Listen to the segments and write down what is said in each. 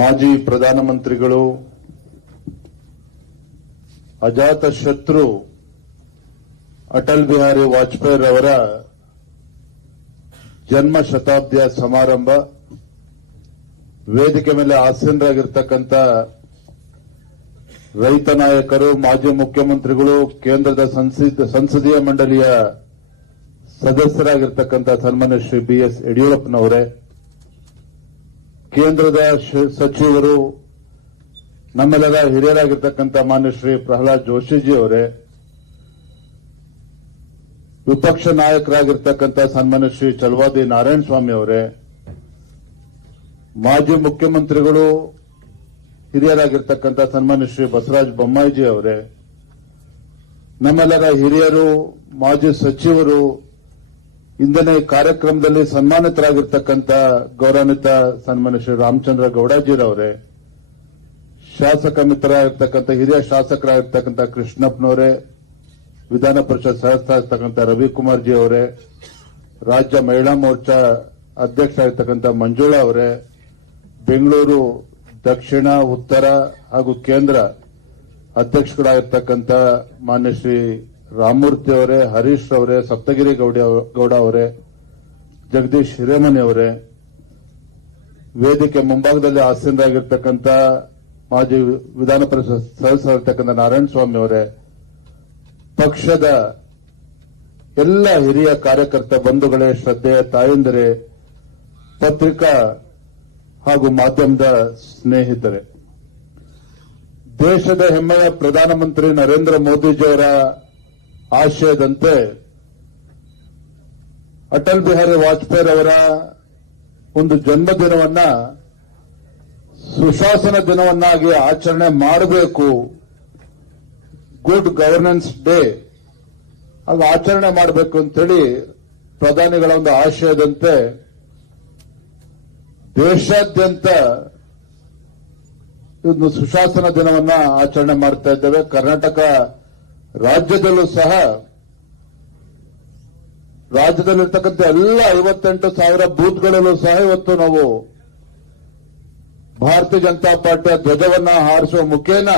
ಮಾಜಿ ಪ್ರಧಾನಮಂತ್ರಿಗಳು, ಅಜಾತ ಶತ್ರು ಅಟಲ್ ಬಿಹಾರಿ ವಾಜಪೇಯಿ ಅವರ ಜನ್ಮ ಶತಾಬ್ದಿಯ ಸಮಾರಂಭ, ವೇದಿಕೆ ಮೇಲೆ ಆಸೀನರಾಗಿರ್ತಕ್ಕಂಥ ರೈತ ನಾಯಕರು, ಮಾಜಿ ಮುಖ್ಯಮಂತ್ರಿಗಳು, ಕೇಂದ್ರದ ಸಂಸದ- ಸಂಸದೀಯ ಮಂಡಳಿಯ ಸದಸ್ಯರಾಗಿರ್ತಕ್ಕಂಥ ಸನ್ಮಾನ್ಯ ಶ್ರೀ ಬಿ ಎಸ್ ಯಡಿಯೂರಪ್ಪನವರೇ ಕೇಂದ್ರದ ಸಚಿವರು, ನಮ್ಮೆಲ್ಲರ ಹಿರಿಯರಾಗಿರ್ತಕ್ಕಂಥ ಮಾನ್ಯ ಶ್ರೀ ಪ್ರಹ್ಲಾದ್ ಜೋಶಿಜಿ ಅವರೇ, ವಿಪಕ್ಷ ನಾಯಕರಾಗಿರ್ತಕ್ಕಂಥ ಸನ್ಮಾನ್ಯ ಶ್ರೀ ಚಲವಾದಿ ನಾರಾಯಣ ಸ್ವಾಮಿ ಅವರೇ, ಮಾಜಿ ಮುಖ್ಯಮಂತ್ರಿಗಳು, ಹಿರಿಯರಾಗಿರ್ತಕ್ಕಂಥ ಸನ್ಮಾನ್ಯ ಶ್ರೀ ಬಸವರಾಜ ಬೊಮ್ಮಾಯಿಜಿ ಅವರೇ, ನಮ್ಮೆಲ್ಲರ ಹಿರಿಯರು, ಮಾಜಿ ಸಚಿವರು ಇಂದನೇ ಕಾರ್ಯಕ್ರಮದಲ್ಲಿ ಸನ್ಮಾನಿತರಾಗಿರ್ತಕ್ಕಂಥ ಗೌರವಾನ್ವಿತ ಸನ್ಮಾನ್ಯ ಶ್ರೀ ರಾಮಚಂದ್ರ ಗೌಡಾಜಿರವರೇ, ಶಾಸಕ ಮಿತ್ರರಾಗಿರ್ತಕ್ಕಂಥ, ಹಿರಿಯ ಶಾಸಕರಾಗಿರ್ತಕ್ಕಂಥ ಕೃಷ್ಣಪ್ಪನವರೇ, ವಿಧಾನ ಪರಿಷತ್ ಸದಸ್ಯರಾಗಿರ್ತಕ್ಕಂಥ ರವಿಕುಮಾರ್ ಜಿ ಅವರೇ ರಾಜ್ಯ ಮಹಿಳಾ ಮೋರ್ಚಾ ಅಧ್ಯಕ್ಷರಾಗಿರ್ತಕ್ಕಂಥ ಮಂಜುಳಾ ಅವರೇ, ಬೆಂಗಳೂರು ದಕ್ಷಿಣ, ಉತ್ತರ ಹಾಗೂ ಕೇಂದ್ರ ಅಧ್ಯಕ್ಷರಾಗಿರ್ತಕ್ಕಂಥ ಮಾನ್ಯ ಶ್ರೀ ರಾಮಮೂರ್ತಿ ಅವರೇ, ಹರೀಶ್ ಅವರೇ, ಸಪ್ತಗಿರಿ ಗೌಡ ಗೌಡ ಅವರೇ, ಜಗದೀಶ್ ಹಿರೇಮನಿ ಅವರೇ, ವೇದಿಕೆ ಮುಂಭಾಗದಲ್ಲಿ ಆಸೀನರಾಗಿರ್ತಕ್ಕಂಥ ಮಾಜಿ ವಿಧಾನ ಪರಿಷತ್ ಸದಸ್ಯರಾಗಿರ್ತಕ್ಕಂಥ ನಾರಾಯಣ ಸ್ವಾಮಿ ಅವರೇ, ಪಕ್ಷದ ಎಲ್ಲ ಹಿರಿಯ ಕಾರ್ಯಕರ್ತ ಬಂಧುಗಳೇ ಶ್ರದ್ಧೆಯ ತಾಯಂದಿರೇ, ಪತ್ರಿಕಾ ಹಾಗೂ ಮಾಧ್ಯಮದ ಸ್ನೇಹಿತರೆ, ದೇಶದ ಹೆಮ್ಮೆಯ ಪ್ರಧಾನಮಂತ್ರಿ ನರೇಂದ್ರ ಮೋದಿಜಿಯವರ ಆಶಯದಂತೆ ಅಟಲ್ ಬಿಹಾರಿ ವಾಜಪೇಯಿ ಅವರ ಒಂದು ಜನ್ಮದಿನವನ್ನ ಸುಶಾಸನ ದಿನವನ್ನಾಗಿ ಆಚರಣೆ ಮಾಡಬೇಕು. ಗುಡ್ ಗವರ್ನೆನ್ಸ್ ಡೇ ಅದು ಆಚರಣೆ ಮಾಡಬೇಕು ಅಂತೇಳಿ ಪ್ರಧಾನಿಗಳ ಒಂದು ಆಶಯದಂತೆ ದೇಶಾದ್ಯಂತ ಒಂದು ಸುಶಾಸನ ದಿನವನ್ನ ಆಚರಣೆ ಮಾಡ್ತಾ ಇದ್ದೇವೆ. ಕರ್ನಾಟಕ ರಾಜ್ಯದಲ್ಲೂ ಸಹ ರಾಜ್ಯದಲ್ಲಿರ್ತಕ್ಕಂಥ ಎಲ್ಲ ಐವತ್ತೆಂಟು ಸಾವಿರ ಬೂತ್ಗಳಲ್ಲೂ ಸಹ ಇವತ್ತು ನಾವು ಭಾರತೀಯ ಜನತಾ ಪಾರ್ಟಿಯ ಧ್ವಜವನ್ನ ಹಾರಿಸುವ ಮುಖೇನ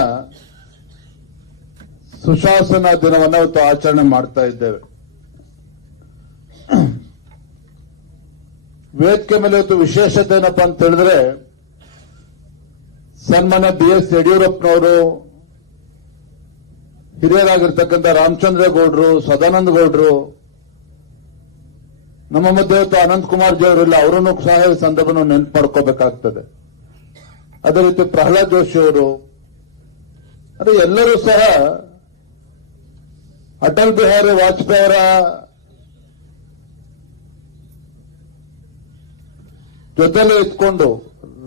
ಸುಶಾಸನ ದಿನವನ್ನ ಇವತ್ತು ಆಚರಣೆ ಮಾಡ್ತಾ ಇದ್ದೇವೆ. ವೇದಿಕೆ ಮೇಲೆ ಇವತ್ತು ವಿಶೇಷತೆ ಏನಪ್ಪಾ ಅಂತ ಹೇಳಿದ್ರೆ ಸನ್ಮಾನ್ಯ ಬಿ ಎಸ್ ಯಡಿಯೂರಪ್ಪನವರು ಹಿರಿಯರಾಗಿರ್ತಕ್ಕಂಥ ರಾಮಚಂದ್ರ ಗೌಡ್ರು ಸದಾನಂದ ಗೌಡ್ರು ನಮ್ಮ ಮಧ್ಯೆ ಇವತ್ತು ಅನಂತ್ ಕುಮಾರ್ ಜಿ ಅವರಿಲ್ಲ ಅವರನ್ನು ಸಹ ಈ ಸಂದರ್ಭವನ್ನು ನೆನಪು ಮಾಡ್ಕೋಬೇಕಾಗ್ತದೆ ಅದೇ ರೀತಿ ಪ್ರಹ್ಲಾದ್ ಜೋಶಿ ಅವರು, ಅದೇ ಎಲ್ಲರೂ ಸಹ ಅಟಲ್ ಬಿಹಾರಿ ವಾಜಪೇಯಿ ಅವರ ಜೊತೆಲೆ ಇಟ್ಕೊಂಡು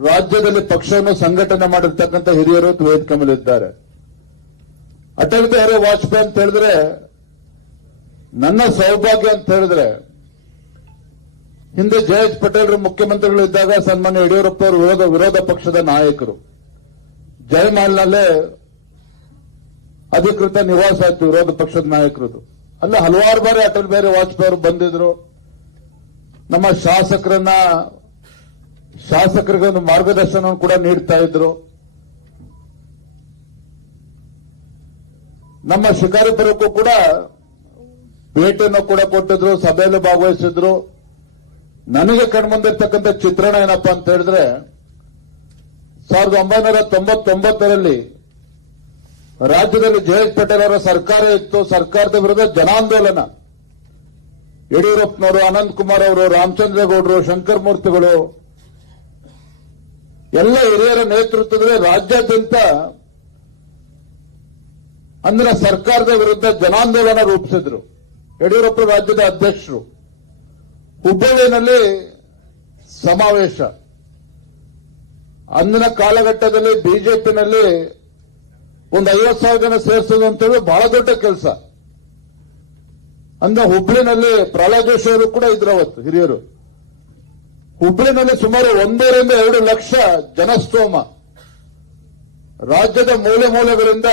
ರಾಜ್ಯದಲ್ಲಿ ಪಕ್ಷವನ್ನು ಸಂಘಟನೆ ಮಾಡಿರ್ತಕ್ಕಂಥ ಹಿರಿಯರು ವೇದಿಕೆ ಮೇಲೆ ಇದ್ದಾರೆ ಅಟಲ್ ಬಿಹಾರಿ ವಾಜಪೇಯಿ ಅಂತ ಹೇಳಿದ್ರೆ, ನನ್ನ ಸೌಭಾಗ್ಯ ಅಂತ ಹೇಳಿದ್ರೆ, ಹಿಂದೆ ಜಯೇಶ್ ಪಟೇಲ್ ಮುಖ್ಯಮಂತ್ರಿಗಳು ಇದ್ದಾಗ ಸನ್ಮಾನ್ಯ ಯಡಿಯೂರಪ್ಪ ಅವರು ವಿರೋಧ ವಿರೋಧ ಪಕ್ಷದ ನಾಯಕರು. ಜಯಮಾಲ್ನಲ್ಲೇ ಅಧಿಕೃತ ನಿವಾಸ ಆಯ್ತು ವಿರೋಧ ಪಕ್ಷದ ನಾಯಕರದು. ಅಲ್ಲ ಹಲವಾರು ಬಾರಿ ಅಟಲ್ ಬಿಹಾರಿ ವಾಜಪೇಯಿ ಅವರು ಬಂದಿದ್ರು. ನಮ್ಮ ಶಾಸಕರನ್ನ, ಶಾಸಕರಿಗೆ ಒಂದು ಮಾರ್ಗದರ್ಶನವನ್ನು ಕೂಡ ನೀಡ್ತಾ ಇದ್ರು. ನಮ್ಮ ಶಿಕಾರಿಪುರಕ್ಕೂ ಕೂಡ ಭೇಟಿಯನ್ನು ಕೂಡ ಕೊಟ್ಟಿದ್ರು, ಸಭೆಯಲ್ಲಿ ಭಾಗವಹಿಸಿದ್ರು. ನನಗೆ ಕಣ್ಮುಂದಿರ್ತಕ್ಕಂಥ ಚಿತ್ರಣ ಏನಪ್ಪಾ ಅಂತ ಹೇಳಿದ್ರೆ, ಸಾವಿರದ ಒಂಬೈನೂರ ತೊಂಬತ್ತೊಂಬತ್ತರಲ್ಲಿ ರಾಜ್ಯದಲ್ಲಿ ಜಯಂತ್ ಪಟೇಲ್ ಅವರ ಸರ್ಕಾರ ಇತ್ತು. ಸರ್ಕಾರದ ವಿರುದ್ಧ ಜನಾಂದೋಲನ. ಯಡಿಯೂರಪ್ಪನವರು ಅನಂತ್ ಕುಮಾರ್ ಅವರು, ರಾಮಚಂದ್ರೇಗೌಡರು ಶಂಕರ್ ಮೂರ್ತಿಗಳು ಎಲ್ಲ ಹಿರಿಯರ ನೇತೃತ್ವದಲ್ಲಿ ರಾಜ್ಯಾದ್ಯಂತ ಅಂದಿನ ಸರ್ಕಾರದ ವಿರುದ್ಧ ಜನಾಂದೋಲನ ರೂಪಿಸಿದ್ರು. ಯಡಿಯೂರಪ್ಪ ರಾಜ್ಯದ ಅಧ್ಯಕ್ಷರು. ಹುಬ್ಬಳ್ಳಿನಲ್ಲಿ ಸಮಾವೇಶ. ಅಂದಿನ ಕಾಲಘಟ್ಟದಲ್ಲಿ ಬಿಜೆಪಿನಲ್ಲಿ ಒಂದು ಐವತ್ತು ಸಾವಿರ ಜನ ಸೇರಿಸೋದು ಅಂತೇಳಿ ಬಹಳ ದೊಡ್ಡ ಕೆಲಸ. ಅಂದ್ರೆ ಹುಬ್ಳಿನಲ್ಲಿ ಅವರು ಕೂಡ ಇದ್ರು ಅವತ್ತು, ಹಿರಿಯರು. ಹುಬ್ಳಿನಲ್ಲಿ ಸುಮಾರು ಒಂದರಿಂದ ಎರಡು ಲಕ್ಷ ಜನಸ್ತೋಮ. ರಾಜ್ಯದ ಮೂಲೆ ಮೂಲೆಗಳಿಂದ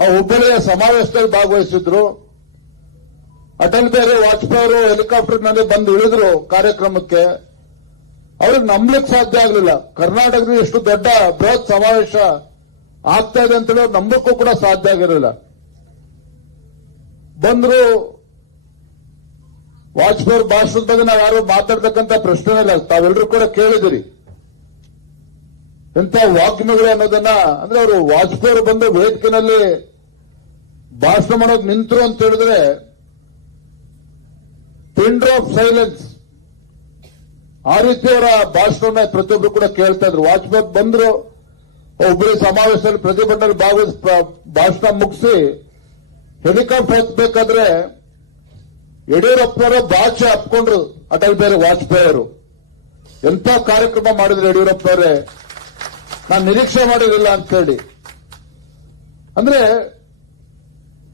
ಆ ಹುಬ್ಬಳ್ಳಿಯ ಸಮಾವೇಶದಲ್ಲಿ ಭಾಗವಹಿಸಿದ್ರು. ಅಟಲ್ ಬಿಹಾರಿ ವಾಜಪೇಯಿ ಅವರು ಹೆಲಿಕಾಪ್ಟರ್ನಲ್ಲಿ ಬಂದು ಇಳಿದ್ರು ಕಾರ್ಯಕ್ರಮಕ್ಕೆ. ಅವ್ರಿಗೆ ನಂಬಲಿಕ್ಕೆ ಸಾಧ್ಯ ಆಗಲಿಲ್ಲ. ಕರ್ನಾಟಕದಲ್ಲಿ ಎಷ್ಟು ದೊಡ್ಡ ಬೃಹತ್ ಸಮಾವೇಶ ಆಗ್ತಾ ಇದೆ ಅಂತೇಳಿ ನಂಬಕ್ಕೂ ಕೂಡ ಸಾಧ್ಯ ಆಗಿರಲಿಲ್ಲ. ಬಂದ್ರು ವಾಜಪೇಯಿ ಭಾಷಣದ ಬಗ್ಗೆ ನಾವು ಯಾರು ಮಾತಾಡ್ತಕ್ಕಂತ ಪ್ರಶ್ನೆ ಇಲ್ಲ. ತಾವೆಲ್ಲರೂ ಕೂಡ ಕೇಳಿದಿರಿ ಎಂತ ವಾಗ್ಮಿಗಳು ಅನ್ನೋದನ್ನ, ಅಂದ್ರೆ ಅವರು ವಾಜಪೇಯಿ ಬಂದ ವೇದಿಕೆನಲ್ಲಿ ಭಾಷಣ ಮಾಡೋದು ನಿಂತರು ಅಂತ ಹೇಳಿದ್ರೆ, ಪಿಂಡ್ರ್ ಆಫ್ ಸೈಲೆನ್ಸ್. ಆ ರೀತಿ ಅವರ ಭಾಷಣವನ್ನ ಪ್ರತಿಯೊಬ್ರು ಕೂಡ ಕೇಳ್ತಾ ಇದ್ರು. ವಾಜಪೇಯಿ ಬಂದ್ರು, ಒಬ್ಬರೇ ಸಮಾವೇಶದಲ್ಲಿ ಪ್ರತಿಭಟನೆ ಭಾಗವಹಿಸಿ ಭಾಷಣ ಮುಗಿಸಿ, ಹೆಲಿಕಾಪ್ಟರ್ ಹತ್ಬೇಕಾದ್ರೆ ಯಡಿಯೂರಪ್ಪನವರು ಭಾಷೆ ಹಪ್ಕೊಂಡ್ರು ಅಟಲ್ ಬಿಹಾರಿ ವಾಜಪೇಯಿ ಅವರು ಎಂತ ಕಾರ್ಯಕ್ರಮ ಮಾಡಿದ್ರು ಯಡಿಯೂರಪ್ಪ ಅವರೇ ನಾನು ನಿರೀಕ್ಷೆ ಮಾಡಿರಲಿಲ್ಲ ಅಂತ ಹೇಳಿ ಅಂದ್ರೆ,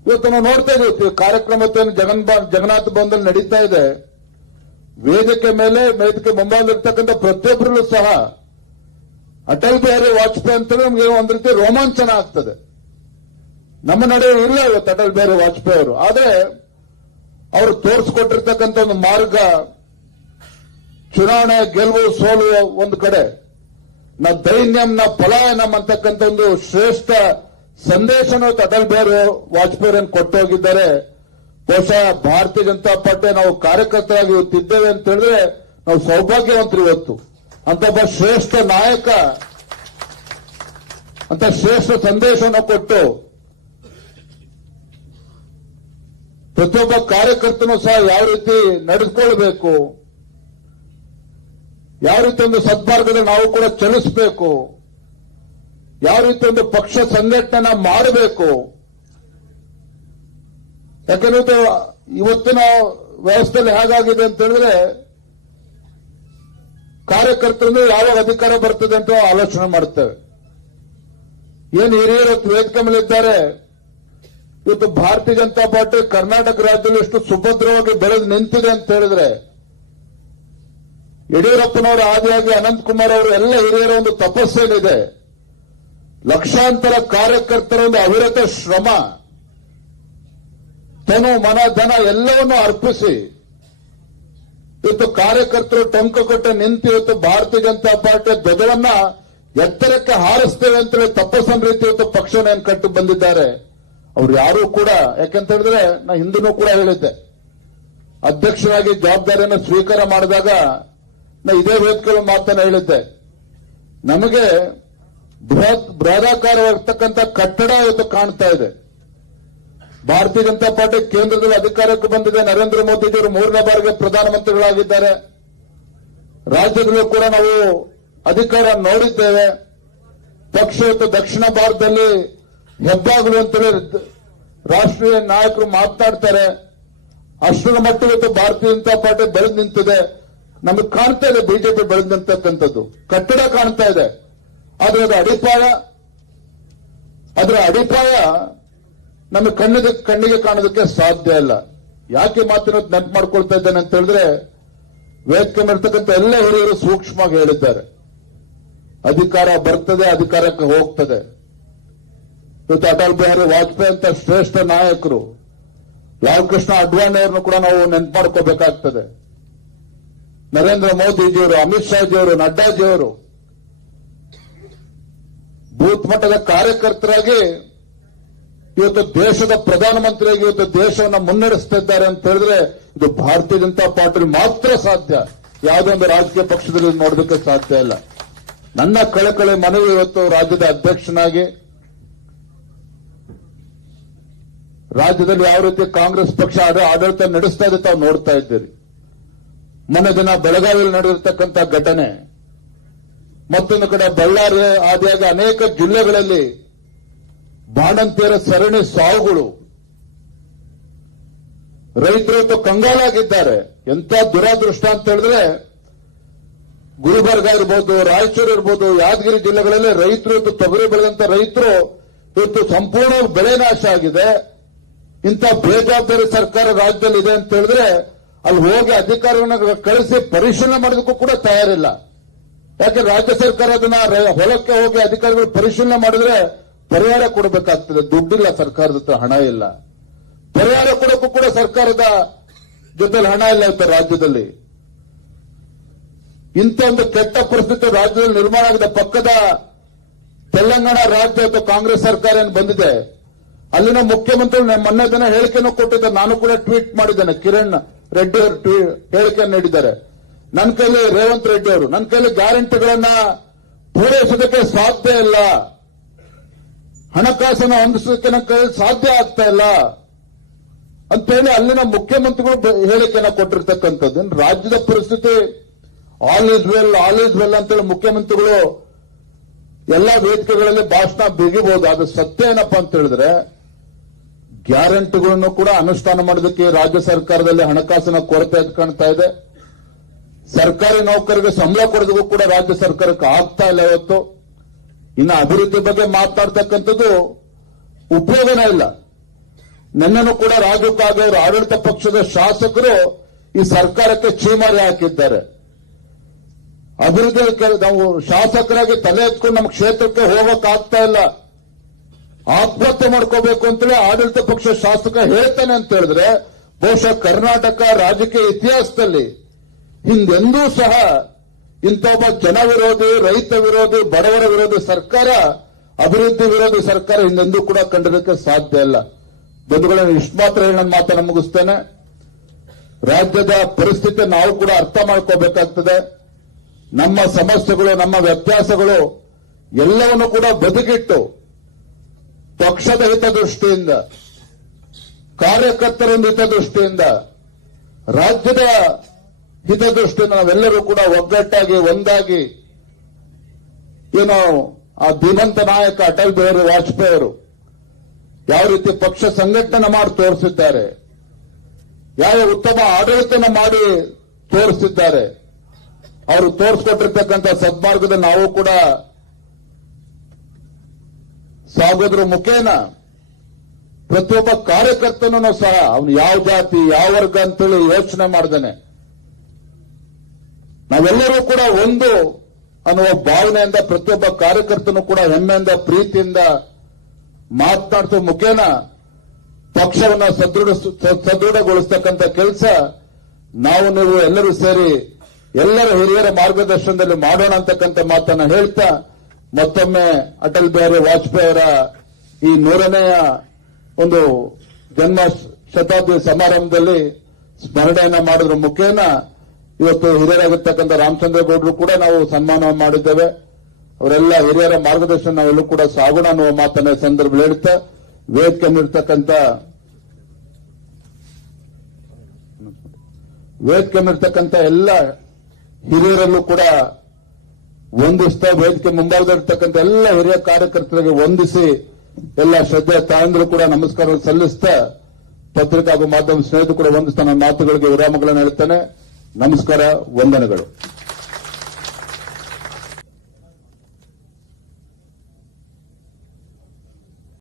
ಇವತ್ತು ನಾವು ನೋಡ್ತಾ ಇದ್ದೀವಿ ಕಾರ್ಯಕ್ರಮ ಜಗನ್ ಜಗನ್ನಾಥ ಭವನದಲ್ಲಿ ನಡೀತಾ ಇದೆ. ವೇದಿಕೆ ಮೇಲೆ ವೇದಿಕೆ ಮುಂಬಾಗಿರ್ತಕ್ಕಂಥ ಪ್ರತಿಯೊಬ್ಬರಲ್ಲೂ ಸಹ, ಅಟಲ್ ಬಿಹಾರಿ ವಾಜಪೇಯಿ ಅಂತ ನಮ್ಗೆ ಒಂದ್ ರೀತಿ ರೋಮಾಂಚನ ಆಗ್ತದೆ. ನಮ್ಮ ನಡುವೆ ಇಲ್ಲ ಇವತ್ತು ಅಟಲ್ ಬಿಹಾರಿ ವಾಜಪೇಯಿ ಅವರು. ಆದ್ರೆ, ಅವರು ತೋರಿಸ್ಕೊಟ್ಟಿರ್ತಕ್ಕಂಥ ಒಂದು ಮಾರ್ಗ, ಚುನಾವಣೆ ಗೆಲುವು ಸೋಲು ಒಂದು ಕಡೆ. ನ ದೈನ್ಯಂ, ನ ಪಲಾಯನಂ ಅಂತಕ್ಕಂಥ ಒಂದು ಶ್ರೇಷ್ಠ ಸಂದೇಶನ ಅಟಲ್ ಬಿಹಾರಿ ವಾಜಪೇಯಿ ಕೊಟ್ಟೋಗಿದ್ದಾರೆ. ಬಹುಶಃ ಭಾರತೀಯ ಜನತಾ ಪಾರ್ಟಿ ನಾವು ಕಾರ್ಯಕರ್ತರಾಗಿ ಇವತ್ತಿದ್ದೇವೆ ಅಂತ ಹೇಳಿದ್ರೆ ನಾವು ಸೌಭಾಗ್ಯವಂತರು ಇವತ್ತು. ಅಂತ ಒಬ್ಬ ಶ್ರೇಷ್ಠ ನಾಯಕ ಅಂತ ಶ್ರೇಷ್ಠ ಸಂದೇಶವನ್ನು ಕೊಟ್ಟು ಪ್ರತಿಯೊಬ್ಬ ಕಾರ್ಯಕರ್ತನೂ ಸಹ ಯಾವ ರೀತಿ ನಡೆದುಕೊಳ್ಬೇಕು ಯಾವ ರೀತಿ ಒಂದು ಸದ್ಮಾರ್ಗದಲ್ಲಿ ನಾವು ಕೂಡ ಚಲಿಸಬೇಕು? ಯಾವ ರೀತಿ ಒಂದು ಪಕ್ಷ ಸಂಘಟನೆ ಮಾಡಬೇಕು? ಯಾಕಂದ್ರೆ ಇವತ್ತಿನ ವ್ಯವಸ್ಥೆಯಲ್ಲಿ ಹೇಗಾಗಿದೆ ಅಂತ ಹೇಳಿದ್ರೆ ಕಾರ್ಯಕರ್ತರಿಂದ ಯಾವಾಗ ಅಧಿಕಾರ ಬರ್ತದೆ ಅಂತ ಆಲೋಚನೆ ಮಾಡ್ತೇವೆ. ಏನು ಹಿರಿಯರು ವೇದಿಕೆ ಮೇಲೆ ಇದ್ದಾರೆ? ಇವತ್ತು ಭಾರತೀಯ ಜನತಾ ಪಾರ್ಟಿ ಕರ್ನಾಟಕ ರಾಜ್ಯದಲ್ಲಿ ಎಷ್ಟು ಸುಭದ್ರವಾಗಿ ಬೆಳೆದು ನಿಂತಿದೆ ಅಂತ ಹೇಳಿದ್ರೆ ಯಡಿಯೂರಪ್ಪನವರ ಆದಿಯಾಗಿ ಅನಂತ್ ಕುಮಾರ್ ಅವರು ಎಲ್ಲ ಹಿರಿಯರ ಒಂದು ತಪಸ್ಸೇನಿದೆ. ಲಕ್ಷಾಂತರ ಕಾರ್ಯಕರ್ತರ ಒಂದು ಅವಿರತ ಶ್ರಮ. ತನು ಮನ, ಧನ ಎಲ್ಲವನ್ನು ಅರ್ಪಿಸಿ. ಇವತ್ತು ಕಾರ್ಯಕರ್ತರು ಟೊಂಕ ಕೊಟ್ಟ ನಿಂತು ಇವತ್ತು ಭಾರತೀಯ ಜನತಾ ಪಾರ್ಟಿಯ ಧ್ವಜವನ್ನ ಎತ್ತರಕ್ಕೆ ಹಾರಿಸ್ತೇವೆ ಅಂತೇಳಿ ತಪಸ್ಸನ್ ರೀತಿ ಇವತ್ತು ಕಟ್ಟು ಬಂದಿದ್ದಾರೆ. ಅವ್ರು ಯಾರೂ ಕೂಡ, ಯಾಕಂತ ಹೇಳಿದ್ರೆ ನಾ ಹಿಂದೂ ಕೂಡ ಹೇಳಿದ್ದೆ. ಅಧ್ಯಕ್ಷರಾಗಿ ಜವಾಬ್ದಾರಿಯನ್ನು ಸ್ವೀಕಾರ ಮಾಡಿದಾಗ ನಾ ಇದೇ ವೇದಿಕೆಗಳು ಮಾತನ್ನ ಹೇಳಿದ್ದೆ. ನಮಗೆ ಬೃಹತ್ ಬೃಹದಾಕಾರವಾಗಿರ್ತಕ್ಕಂಥ ಕಟ್ಟಡ ಇವತ್ತು ಕಾಣ್ತಾ ಇದೆ. ಭಾರತೀಯ ಜನತಾ ಪಾರ್ಟಿ ಕೇಂದ್ರದಲ್ಲಿ ಅಧಿಕಾರಕ್ಕೆ ಬಂದಿದೆ. ನರೇಂದ್ರ ಮೋದಿಜಿಯವರು ಮೂರನೇ ಬಾರಿಗೆ ಪ್ರಧಾನಮಂತ್ರಿಗಳಾಗಿದ್ದಾರೆ. ರಾಜ್ಯದಲ್ಲೂ ಕೂಡ ನಾವು ಅಧಿಕಾರ ನೋಡಿದ್ದೇವೆ. ಪಕ್ಷ ಇವತ್ತು ದಕ್ಷಿಣ ಭಾರತದಲ್ಲಿ ಹೆಬ್ಬಾಗಲು ಅಂತೇಳಿ ರಾಷ್ಟ್ರೀಯ ನಾಯಕರು ಮಾತನಾಡ್ತಾರೆ. ಅಷ್ಟರ ಮಟ್ಟಿಗೆ ಇವತ್ತು ಭಾರತೀಯ ಜನತಾ ಪಾರ್ಟಿ ಬೆಳೆದು ನಿಂತಿದೆ. ನಮಗೆ ಕಾಣ್ತಾ ಇದೆ ಬಿಜೆಪಿ ಬೆಳೆದಂತಕ್ಕಂಥದ್ದು. ಕಟ್ಟಡ ಕಾಣ್ತಾ ಇದೆ. ಆದ್ರೆ ಅದು ಅಡಿಪಾಯ ಅದರ ಅಡಿಪಾಯ ನಮ್ಮ ಕಣ್ಣಿಗೆ ಕಣ್ಣಿಗೆ ಕಾಣೋದಕ್ಕೆ ಸಾಧ್ಯ ಇಲ್ಲ. ಯಾಕೆ ಮಾತಿನ ನೆನಪು ಮಾಡ್ಕೊಳ್ತಾ ಇದ್ದೇನೆ ಅಂತ ಹೇಳಿದ್ರೆ, ವೇದಿಕೆ ಮೇಲಿರ್ತಕ್ಕಂಥ ಎಲ್ಲ ಹಿರಿಯರು ಸೂಕ್ಷ್ಮವಾಗಿ ಹೇಳಿದ್ದಾರೆ. ಅಧಿಕಾರ ಬರ್ತದೆ, ಅಧಿಕಾರಕ್ಕೆ ಹೋಗ್ತದೆ. ಇವತ್ತು ಅಟಲ್ ಬಿಹಾರಿ ವಾಜಪೇಯಿ ಅಂತ ಶ್ರೇಷ್ಠ ನಾಯಕರು ಲಾಲ್ ಕೃಷ್ಣ ಕೂಡ ನಾವು ನೆನ್ಪು ಮಾಡ್ಕೋಬೇಕಾಗ್ತದೆ. ನರೇಂದ್ರ ಮೋದಿಜಿಯವರು, ಅಮಿತ್ ಶಾಜಿಯವರು, ನಡ್ಡಾಜಿಯವರು ಬೂತ್ ಮಟ್ಟದ ಕಾರ್ಯಕರ್ತರಾಗಿ ಇವತ್ತು ದೇಶದ ಪ್ರಧಾನಮಂತ್ರಿಯಾಗಿ ಇವತ್ತು ದೇಶವನ್ನ ಮುನ್ನಡೆಸುತ್ತಿದ್ದಾರೆ ಅಂತ ಹೇಳಿದ್ರೆ ಇದು ಭಾರತೀಯ ಜನತಾ ಪಾರ್ಟಿ ಮಾತ್ರ ಸಾಧ್ಯ. ಯಾವುದೇ ಒಂದು ರಾಜಕೀಯ ಪಕ್ಷದಲ್ಲಿ ನೋಡೋದಕ್ಕೆ ಸಾಧ್ಯ ಇಲ್ಲ. ನನ್ನ ಕಳಕಳಿ ಮನವಿ ಇವತ್ತು ರಾಜ್ಯದ ಅಧ್ಯಕ್ಷನಾಗಿ, ರಾಜ್ಯದಲ್ಲಿ ಯಾವ ರೀತಿ ಕಾಂಗ್ರೆಸ್ ಪಕ್ಷ ಆಡ- ಆಡಳಿತ ನಡೆಸ್ತಾ ಇದೆ ತಾವು ನೋಡ್ತಾ ಇದ್ದೀರಿ. ಮೊನ್ನೆ ದಿನ ಬೆಳಗಾವಿಯಲ್ಲಿ ನಡೆದಿರ್ತಕ್ಕಂಥ ಘಟನೆ, ಮತ್ತೊಂದು ಕಡೆ ಬಳ್ಳಾರಿ ಆದಿಯಾಗಿ ಅನೇಕ ಜಿಲ್ಲೆಗಳಲ್ಲಿ ಬಾಣಂತಿಯರ ಸರಣಿ ಸಾವುಗಳು. ರೈತರು ಕಂಗಾಲಾಗಿದ್ದಾರೆ. ಎಂತ ದುರಾದೃಷ್ಟ ಅಂತ ಹೇಳಿದ್ರೆ, ಗುಲ್ಬರ್ಗ ಇರ್ಬೋದು, ರಾಯಚೂರು ಇರ್ಬೋದು, ಯಾದಗಿರಿ ಜಿಲ್ಲೆಗಳಲ್ಲಿ ರೈತರು ಇವತ್ತು ತೊಗರಿ ಬೆಳೆದಂತ ರೈತರು ಇವತ್ತು ಸಂಪೂರ್ಣ ಬೆಳೆ ನಾಶ ಆಗಿದೆ. ಇಂಥ ಬೇಜವಾಬ್ದಾರಿ ಸರ್ಕಾರ ರಾಜ್ಯದಲ್ಲಿ ಇದೆ ಅಂತ ಹೇಳಿದ್ರೆ ಅಲ್ಲಿ ಹೋಗಿ ಅಧಿಕಾರಿಗಳನ್ನ ಕಳಿಸಿ ಪರಿಶೀಲನೆ ಮಾಡೋದಕ್ಕೂ ಕೂಡ ತಯಾರಿಲ್ಲ. ಯಾಕೆ ರಾಜ್ಯ ಸರ್ಕಾರ ಅದನ್ನ ಹೊಲಕ್ಕೆ ಹೋಗಿ ಅಧಿಕಾರಿಗಳು ಪರಿಶೀಲನೆ ಮಾಡಿದ್ರೆ ಪರಿಹಾರ ಕೊಡಬೇಕಾಗ್ತದೆ. ದುಡ್ಡಿಲ್ಲ ಸರ್ಕಾರದ ಹತ್ರ, ಹಣ ಇಲ್ಲ. ಪರಿಹಾರ ಕೊಡೋಕ್ಕೂ ಕೂಡ ಸರ್ಕಾರದ ಜೊತೆಲಿ ಹಣ ಇಲ್ಲ ಇತ್ತು ರಾಜ್ಯದಲ್ಲಿ. ಇಂಥ ಒಂದು ಕೆಟ್ಟ ಪರಿಸ್ಥಿತಿ ರಾಜ್ಯದಲ್ಲಿ ನಿರ್ಮಾಣ ಆಗಿದೆ ಪಕ್ಕದ ತೆಲಂಗಾಣ ರಾಜ್ಯ ಅಥವಾ ಕಾಂಗ್ರೆಸ್ ಸರ್ಕಾರ ಏನು ಬಂದಿದೆ, ಅಲ್ಲಿನ ಮುಖ್ಯಮಂತ್ರಿ ಮೊನ್ನೆ ದಿನ ಹೇಳಿಕೆನೂ ಕೊಟ್ಟಿದ್ದೆ ನಾನು ಕೂಡ ಟ್ವೀಟ್ ಮಾಡಿದ್ದೇನೆ. ಕಿರಣ್ ರೆಡ್ಡಿ ಅವರು ಹೇಳಿಕೆಯನ್ನು ನೀಡಿದ್ದಾರೆ. ನನ್ನ ಕೈಲಿ ರೇವಂತ್ ರೆಡ್ಡಿ ಅವರು ನನ್ನ ಕೈಲಿ ಗ್ಯಾರಂಟಿಗಳನ್ನ ಪೂರೈಸೋದಕ್ಕೆ ಸಾಧ್ಯ ಇಲ್ಲ. ಹಣಕಾಸನ್ನು ಹೊಂದಿಸೋದಕ್ಕೆ ನನ್ನ ಕೈ ಸಾಧ್ಯ ಆಗ್ತಾ ಇಲ್ಲ. ಅಂತೇಳಿ ಅಲ್ಲಿನ ಮುಖ್ಯಮಂತ್ರಿಗಳು ಹೇಳಿಕೆಯನ್ನ ಕೊಟ್ಟಿರ್ತಕ್ಕಂಥದ್ದು ರಾಜ್ಯದ ಪರಿಸ್ಥಿತಿ all is well all is well ಅಂತೇಳಿ ಮುಖ್ಯಮಂತ್ರಿಗಳು ಎಲ್ಲಾ ವೇದಿಕೆಗಳಲ್ಲಿ ಭಾಷಣ ಬಿಗಿಬಹುದು ಅದು ಸತ್ಯ ಏನಪ್ಪಾ ಅಂತ ಹೇಳಿದ್ರೆ ಗ್ಯಾರಂಟಿಗಳನ್ನು ಕೂಡ ಅನುಷ್ಠಾನ ಮಾಡೋದಕ್ಕೆ ರಾಜ್ಯ ಸರ್ಕಾರದಲ್ಲಿ ಹಣಕಾಸಿನ ಕೊರತೆ ಕಾಣ್ತಾ ಇದೆ. ಸರ್ಕಾರಿ ನೌಕರಿಗೆ ಸಂಬಳ ಕೊಡೋದಕ್ಕೂ ಕೂಡ ರಾಜ್ಯ ಸರ್ಕಾರಕ್ಕೆ ಆಗ್ತಾ ಇಲ್ಲ ಇವತ್ತು. ಇನ್ನು ಅಭಿವೃದ್ಧಿ ಬಗ್ಗೆ ಮಾತಾಡ್ತಕ್ಕಂಥದ್ದು ಉಪಯೋಗನೇ ಇಲ್ಲ. ನನ್ನನ್ನು ಕೂಡ ರಾಜು ಕಾಗೆ ಅವರು ಆಡಳಿತ ಪಕ್ಷದ ಶಾಸಕರು ಈ ಸರ್ಕಾರಕ್ಕೆ ಚೀಮಾರಿ ಹಾಕಿದ್ದಾರೆ. ಅಭಿವೃದ್ಧಿ ನಾವು ಶಾಸಕರಾಗಿ ತಲೆ ಎತ್ಕೊಂಡು ನಮ್ಮ ಕ್ಷೇತ್ರಕ್ಕೆ ಹೋಗೋಕ್ಕಾಗ್ತಾ ಇಲ್ಲ. ಆತ್ಮಹತ್ಯೆ ಮಾಡ್ಕೋಬೇಕು ಅಂತೇಳಿ ಆಡಳಿತ ಪಕ್ಷ ಶಾಸಕ ಹೇಳ್ತಾನೆ ಅಂತ ಹೇಳಿದ್ರೆ, ಬಹುಶಃ ಕರ್ನಾಟಕ ರಾಜಕೀಯ ಇತಿಹಾಸದಲ್ಲಿ ಹಿಂದೆಂದೂ ಸಹ ಇಂಥ ಒಬ್ಬ ಜನ ವಿರೋಧಿ, ರೈತ ವಿರೋಧಿ, ಬಡವರ ವಿರೋಧಿ ಸರ್ಕಾರ, ಅಭಿವೃದ್ಧಿ ವಿರೋಧಿ ಸರ್ಕಾರ ಹಿಂದೆಂದೂ ಕೂಡ ಕಂಡಿದ್ದಕ್ಕೆ ಸಾಧ್ಯ ಇಲ್ಲ. ಬಂಧುಗಳನ್ನು ಇಷ್ಟು ಮಾತ್ರ ಹೇಳಿ, ನನ್ನ ಮಾತನ್ನು ಮುಗಿಸ್ತೇನೆ. ರಾಜ್ಯದ ಪರಿಸ್ಥಿತಿ ನಾವು ಕೂಡ ಅರ್ಥ ಮಾಡ್ಕೋಬೇಕಾಗ್ತದೆ. ನಮ್ಮ ಸಮಸ್ಯೆಗಳು, ನಮ್ಮ ವ್ಯತ್ಯಾಸಗಳು ಎಲ್ಲವನ್ನು ಕೂಡ ಬದುಕಿಟ್ಟು ಪಕ್ಷದ ಹಿತದೃಷ್ಟಿಯಿಂದ ಕಾರ್ಯಕರ್ತರ ಹಿತದೃಷ್ಟಿಯಿಂದ ರಾಜ್ಯದ ಹಿತದೃಷ್ಟಿಯಿಂದ ನಾವೆಲ್ಲರೂ ಕೂಡ ಒಗ್ಗಟ್ಟಾಗಿ, ಒಂದಾಗಿ, ಏನು ಆ ಧೀಮಂತ ನಾಯಕ, ಅಟಲ್ ಬಿಹಾರಿ ವಾಜಪೇಯಿ ಅವರು ಯಾವ ರೀತಿ ಪಕ್ಷ ಸಂಘಟನೆ ಮಾಡಿ ತೋರಿಸಿದ್ದಾರೆ, ಯಾವ ಉತ್ತಮ ಆಡಳಿತನ ಮಾಡಿ ತೋರಿಸಿದ್ದಾರೆ, ಅವರು ತೋರಿಸ್ಕೊಟ್ಟಿರ್ತಕ್ಕಂಥ ಸದ್ಮಾರ್ಗದ ನಾವು ಕೂಡ ಸಾಗೋದ್ರ ಮುಖೇನ ಪ್ರತಿಯೊಬ್ಬ ಕಾರ್ಯಕರ್ತನೂ ಸಹ ಅವನು ಯಾವ ಜಾತಿ, ಯಾವ ವರ್ಗ ಅಂತೇಳಿ ಯೋಚನೆ ಮಾಡ್ದೇನೆ. ನಾವೆಲ್ಲರೂ ಕೂಡ ಒಂದು ಅನ್ನುವ ಭಾವನೆಯಿಂದ ಪ್ರತಿಯೊಬ್ಬ ಕಾರ್ಯಕರ್ತನು ಕೂಡ ಹೆಮ್ಮೆಯಿಂದ, ಪ್ರೀತಿಯಿಂದ ಮಾತನಾಡ್ತೋ ಮುಖೇನ ಪಕ್ಷವನ್ನ ಸದೃಢ ಸದೃಢಗೊಳಿಸ್ತಕ್ಕಂಥ ಕೆಲಸ ನಾವು, ನೀವು ಎಲ್ಲರೂ ಸೇರಿ ಎಲ್ಲರ ಹಿರಿಯರ ಮಾರ್ಗದರ್ಶನದಲ್ಲಿ ಮಾಡೋಣ ಅಂತಕ್ಕಂಥ ಮಾತನ್ನ ಹೇಳ್ತಾ ಮತ್ತೊಮ್ಮೆ ಅಟಲ್ ಬಿಹಾರಿ ವಾಜಪೇಯಿ ಅವರ ಈ ನೂರನೆಯ ಒಂದು ಜನ್ಮ ಶತಾಬ್ದಿ ಸಮಾರಂಭದಲ್ಲಿ ಸ್ಮರಣೆಯನ್ನ ಮಾಡಿದ್ರ. ಮುಖೇನ ಇವತ್ತು ಹಿರಿಯರಾಗಿರ್ತಕ್ಕಂಥ ರಾಮಚಂದ್ರ ಗೌಡರು ಕೂಡ ನಾವು ಸನ್ಮಾನ ಮಾಡಿದ್ದೇವೆ. ಅವರೆಲ್ಲ ಹಿರಿಯರ ಮಾರ್ಗದರ್ಶನ ನಾವೆಲ್ಲೂ ಕೂಡ ಸಾಗೋಣ ಅನ್ನುವ ಮಾತನ್ನ ಈ ಸಂದರ್ಭದಲ್ಲಿ ಹೇಳ್ತಾ ವೇದಿಕೆಯಲ್ಲಿರ್ತಕ್ಕಂಥ ವೇದಿಕೆಯಲ್ಲಿರ್ತಕ್ಕಂಥ ಎಲ್ಲ ಹಿರಿಯರಲ್ಲೂ ಕೂಡ ವಂದಿಸ್ತಾ ವೇದಿಕೆ ಮುಂಭಾಗದಲ್ಲಿರ್ತಕ್ಕಂಥ ಎಲ್ಲ ಹಿರಿಯ ಕಾರ್ಯಕರ್ತರಿಗೆ ವಂದಿಸಿ ಎಲ್ಲ ಶ್ರದ್ಧೆ ತಾಯಂದ್ರು ಕೂಡ ನಮಸ್ಕಾರ ಸಲ್ಲಿಸ್ತಾ ಪತ್ರಿಕಾ ಹಾಗೂ ಮಾಧ್ಯಮ ಸ್ನೇಹಿತರು ಕೂಡ ವಂದಿಸ್ತಾ ನನ್ನ ಮಾತುಗಳಿಗೆ ವಿರಾಮಗಳನ್ನು ಹೇಳ್ತೇನೆ. ನಮಸ್ಕಾರ, ವಂದನೆಗಳು.